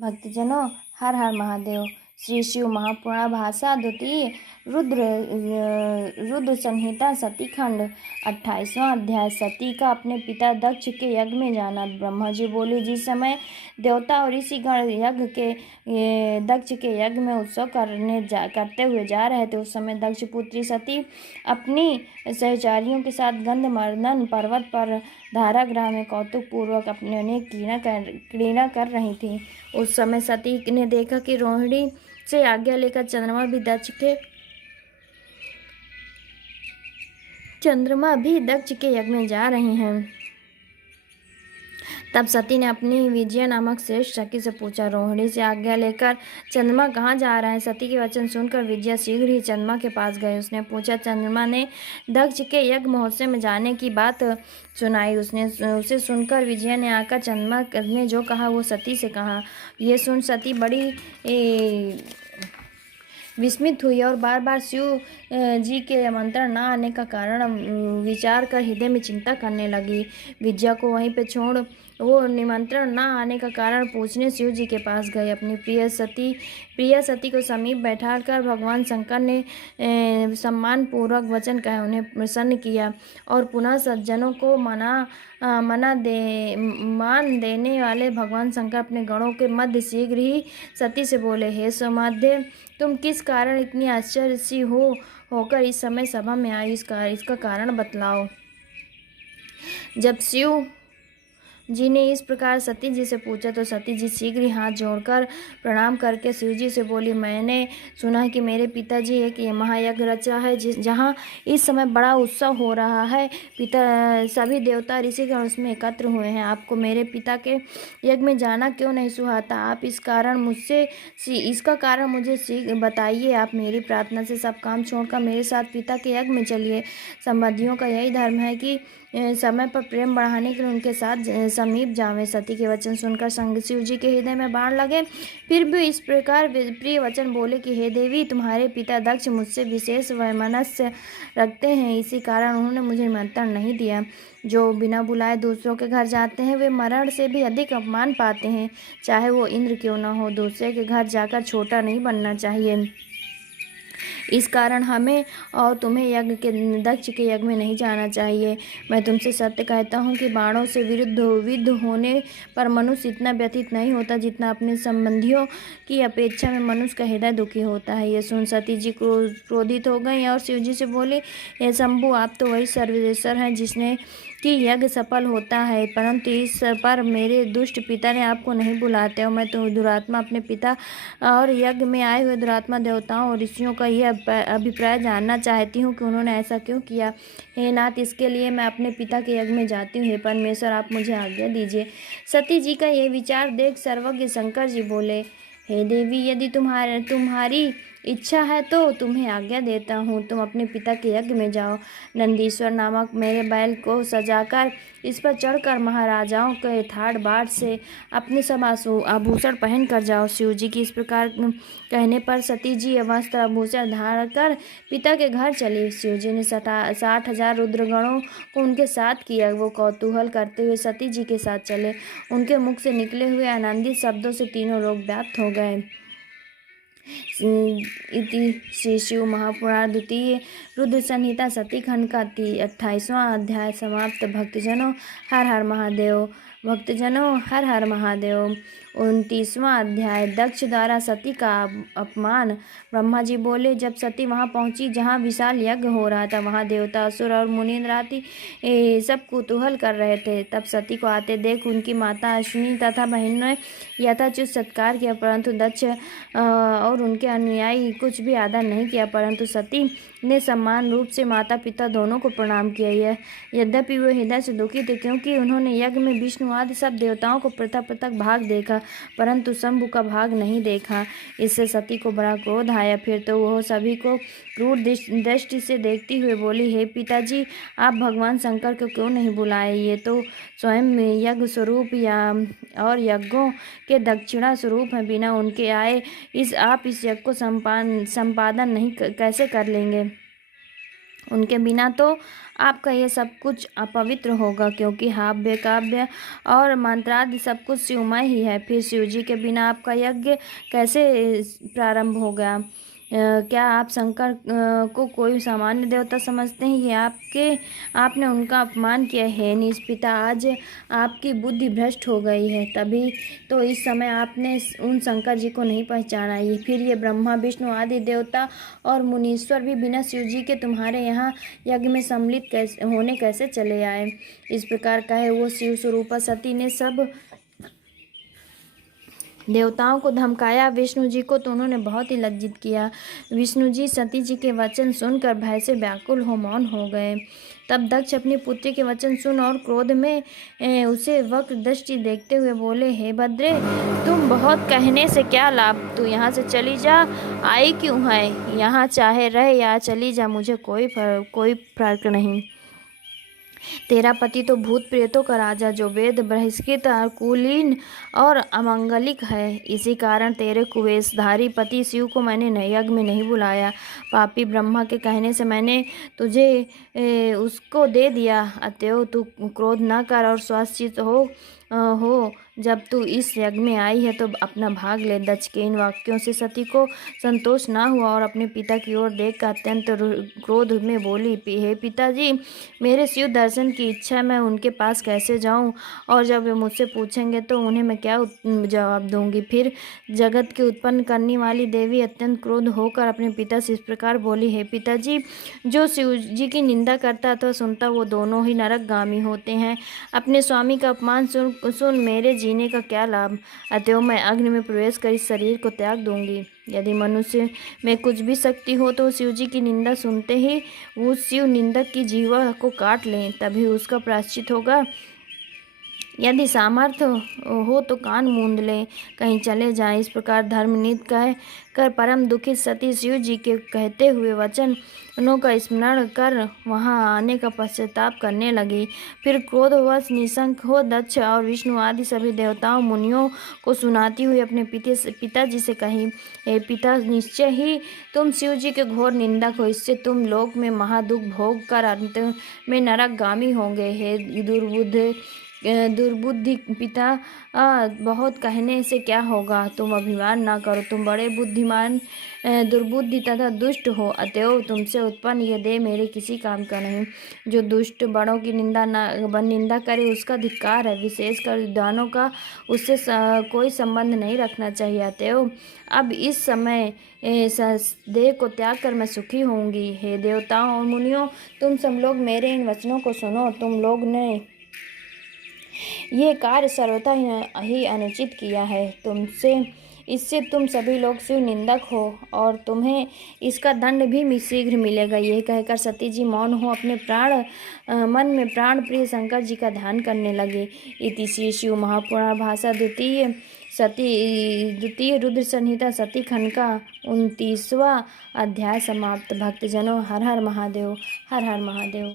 भक्तजनों, हर हर महादेव। श्री शिव महापुराण भाषा द्वितीय रुद्र संहिता सती खंड 28वां अध्याय। सती का अपने पिता दक्ष के यज्ञ में जाना। ब्रह्मा जी बोले, जिस समय देवता और ऋषिगण दक्ष के यज्ञ में उत्सव करते हुए जा रहे थे, उस समय दक्ष पुत्री सती अपनी सहचारियों के साथ गंधमार्दन पर्वत पर धारागृह में कौतुक पूर्वक अपनी अनेक क्रीड़ा कर रही थी। उस समय सती ने देखा कि रोहिणी से आज्ञा लेकर चंद्रमा भी दक्ष के यज्ञ में जा रहे हैं। तब सती ने अपनी विजया नामक श्रेष्ठ सखी से पूछा, रोहिणी से आज्ञा लेकर चंद्रमा कहाँ जा रहा है? सती के वचन सुनकर विजया शीघ्र ही चंद्रमा के पास गए। उसने पूछा। चंद्रमा ने दक्ष के यज्ञ महोत्सव में जाने की बात सुनाई। उसे सुनकर विजया ने आकर चंद्रमा ने जो कहा वो सती से कहा। ये सुन सती बड़ी विस्मित हुई और बार बार शिव जी के आमंत्रण न आने का कारण विचार कर हृदय में चिंता करने लगी। विद्या को वहीं पे छोड़ वो निमंत्रण न आने का कारण पूछने शिव जी के पास गए। अपनी प्रिय सती को समीप बैठाकर भगवान शंकर ने सम्मान पूर्वक वचन कहे उन्हें प्रसन्न किया और पुनः सज्जनों को मान देने वाले भगवान शंकर अपने गणों के मध्य शीघ्र ही सती से बोले, हे सुमध्य, तुम किस कारण इतनी आश्चर्य सी होकर इस समय सभा में आई? इसका कारण बतलाओ। जब शिव जी ने इस प्रकार सती जी से पूछा तो सती जी शीघ्र ही हाथ जोड़कर प्रणाम करके शिव जी से बोली, मैंने सुना है कि मेरे पिताजी एक महायज्ञ रचा है जहाँ इस समय बड़ा उत्सव हो रहा है। सभी देवता ऋषिगण उसमें एकत्र हुए हैं। आपको मेरे पिता के यज्ञ में जाना क्यों नहीं सुहाता? आप इसका कारण मुझे बताइए। आप मेरी प्रार्थना से सब काम छोड़कर मेरे साथ पिता के यज्ञ में चलिए। संबंधियों का यही धर्म है कि समय पर प्रेम बढ़ाने के लिए उनके साथ समीप जावें। सती के वचन सुनकर शिव जी के हृदय में बाण लगे, फिर भी इस प्रकार प्रिय वचन बोले कि हे देवी, तुम्हारे पिता दक्ष मुझसे विशेष वैमनस्य रखते हैं, इसी कारण उन्होंने मुझे निमंत्रण नहीं दिया। जो बिना बुलाए दूसरों के घर जाते हैं वे मरण से भी अधिक अपमान पाते हैं, चाहे वो इंद्र क्यों न हो। दूसरे के घर जाकर छोटा नहीं बनना चाहिए। इस कारण हमें और तुम्हें दक्ष के यज्ञ में नहीं जाना चाहिए। मैं तुमसे सत्य कहता हूँ कि बाणों से विद्ध होने पर मनुष्य इतना व्यथित नहीं होता जितना अपने संबंधियों की अपेक्षा में मनुष्य का हृदय दुखी होता है। ये सुन सती जी क्रोधित हो गई और शिव जी से बोली, हे शंभु, आप तो वही सर्वेश्वर हैं जिसने कि यज्ञ सफल होता है, परंतु इस पर मेरे दुष्ट पिता ने आपको नहीं बुलाते और मैं तो दुरात्मा अपने पिता और यज्ञ में आए हुए दुरात्मा देवताओं और ऋषियों का यह अभिप्राय जानना चाहती हूँ कि उन्होंने ऐसा क्यों किया। हे नाथ, इसके लिए मैं अपने पिता के यज्ञ में जाती हूँ। हे परमेश्वर, आप मुझे आज्ञा दीजिए। सती जी का ये विचार देख सर्वज्ञ शंकर जी बोले, हे देवी, यदि तुम्हारी इच्छा है तो तुम्हें आज्ञा देता हूँ, तुम अपने पिता के यज्ञ में जाओ। नंदीश्वर नामक मेरे बैल को सजाकर इस पर चढ़कर महाराजाओं के ठाट बाट से अपने सब आभूषण पहन कर जाओ। शिव जी की इस प्रकार कहने पर सती जी वस्त्र आभूषण धारण कर पिता के घर चली। शिव जी ने 60,000 रुद्रगणों को उनके साथ किया। वो कौतूहल करते हुए सती जी के साथ चले। उनके मुख से निकले हुए आनंदित शब्दों से तीनों लोग व्याप्त हो गए। इति श्री शिव महापुराण द्वितीय रुद्र संहिता सती खंड का 28वां अध्याय समाप्त। भक्तजनों, हर हर महादेव। 29वां अध्याय। दक्ष द्वारा सती का अपमान। ब्रह्मा जी बोले, जब सती वहां पहुंची जहां विशाल यज्ञ हो रहा था, वहां देवता, असुर और मुनींद्र आदि सब कुतूहल कर रहे थे। तब सती को आते देख उनकी माता अश्विनी तथा बहनों ने यथाचित सत्कार किया, परंतु दक्ष और उनके अनुयायी कुछ भी आदर नहीं किया। परंतु सती ने सम्मान रूप से माता पिता दोनों को प्रणाम किया। यद्यपि वे हृदय से दुखी थे, क्योंकि उन्होंने यज्ञ में विष्णु आदि सब देवताओं को पृथक पृथक भाग देखा, परंतु शंभु का भाग नहीं देखा। इससे सती को बड़ा क्रोध आया। फिर तो वह सभी को क्रूर दृष्टि से देखती हुए बोली, हे पिताजी, आप भगवान शंकर को क्यों नहीं बुलाए? ये तो स्वयं यज्ञ स्वरूप और यज्ञों के दक्षिणा स्वरूप है। बिना उनके आए आप इस यज्ञ को संपादन नहीं कैसे कर लेंगे? उनके बिना तो आपका ये सब कुछ अपवित्र होगा, क्योंकि हाव्य काव्य और मंत्रादि सब कुछ शिवमय ही है। फिर शिव जी के बिना आपका यज्ञ कैसे प्रारंभ होगा? क्या आप शंकर को कोई सामान्य देवता समझते हैं? ये आपने उनका अपमान किया है। निष्पिता, आज आपकी बुद्धि भ्रष्ट हो गई है, तभी तो इस समय आपने उन शंकर जी को नहीं पहचाना। ये फिर ये ब्रह्मा विष्णु आदि देवता और मुनीश्वर भी बिना शिव जी के तुम्हारे यहाँ यज्ञ में सम्मिलित कैसे चले आए? इस प्रकार कहे वो शिव स्वरूपा सती ने सब देवताओं को धमकाया। विष्णु जी को तो उन्होंने बहुत ही लज्जित किया। विष्णु जी सती जी के वचन सुनकर भय से व्याकुल हो मौन हो गए। तब दक्ष अपनी पुत्री के वचन सुन और क्रोध में उसे वक्र दृष्टि देखते हुए बोले, हे भद्रे, तुम बहुत कहने से क्या लाभ? तू यहाँ से चली जा, आई क्यों है यहाँ? चाहे रहे या चली जा, मुझे कोई फर्क नहीं। तेरा पति तो भूत प्रेतों का राजा, जो वेद बहिष्कृत, कुलीन और अमंगलिक है। इसी कारण तेरे कुवेशधारी पति शिव को मैंने यज्ञ में नहीं बुलाया। पापी ब्रह्मा के कहने से मैंने तुझे उसको दे दिया। अतएव तू क्रोध न कर और स्वास्थ्य हो जब तू इस यज्ञ में आई है तो अपना भाग ले। दक्ष के इन वाक्यों से सती को संतोष ना हुआ और अपने पिता की ओर देखकर अत्यंत क्रोध में बोली, हे पिताजी, मेरे शिव दर्शन की इच्छा, मैं उनके पास कैसे जाऊं? और जब वे मुझसे पूछेंगे तो उन्हें मैं क्या जवाब दूंगी? फिर जगत के उत्पन्न करने वाली देवी अत्यंत क्रोध होकर अपने पिता से इस प्रकार बोली, हे पिताजी, जो शिव जी की निंदा करता अथवा सुनता वो दोनों ही नरकगामी होते हैं। अपने स्वामी का अपमान सुन मेरे जीने का क्या लाभ? अतएव मैं अग्नि में प्रवेश कर इस शरीर को त्याग दूंगी। यदि मनुष्य में कुछ भी शक्ति हो तो शिव जी की निंदा सुनते ही वो शिव निंदक की जीवा को काट लें, तभी उसका प्रायश्चित होगा। यदि सामर्थ्य हो तो कान मूंद ले, कहीं चले जाएं। इस प्रकार धर्मनीत कह कर परम दुखित सती शिव जी के कहते हुए वचनों का स्मरण कर वहां आने का पश्चाताप करने लगी। फिर क्रोधवश निशंक हो दक्ष और विष्णु आदि सभी देवताओं मुनियों को सुनाती हुई अपने पिताजी से कही, हे पिता, निश्चय ही तुम शिव जी के घोर निंदक हो। इससे तुम लोक में महादुख भोग कर अंत में नरकगामी होंगे। हे दुर्बुद्धि पिता, बहुत कहने से क्या होगा? तुम अभिमान ना करो, तुम बड़े बुद्धिमान, दुर्बुद्धि तथा दुष्ट हो। अतएव तुमसे उत्पन्न यह देह मेरे किसी काम का नहीं। जो दुष्ट बड़ों की निंदा करे उसका धिक्कार है। विशेषकर विद्वानों का उससे कोई संबंध नहीं रखना चाहिए। अतएव अब इस समय देह को त्याग कर मैं सुखी होंगी। हे देवताओं और मुनियों, तुम सब लोग मेरे इन वचनों को सुनो। तुम लोग ने ये कार्य सर्वथा ही अनुचित किया है। इससे तुम सभी लोग शिव निंदक हो और तुम्हें इसका दंड भी शीघ्र मिलेगा। ये कहकर सती जी मौन हो अपने मन में प्राण प्रिय शंकर जी का ध्यान करने लगे। इति श्री शिव महापुराण भाषा द्वितीय रुद्र संहिता सती खंड का 29वां अध्याय समाप्त। भक्तजनों, हर हर महादेव, हर हर महादेव।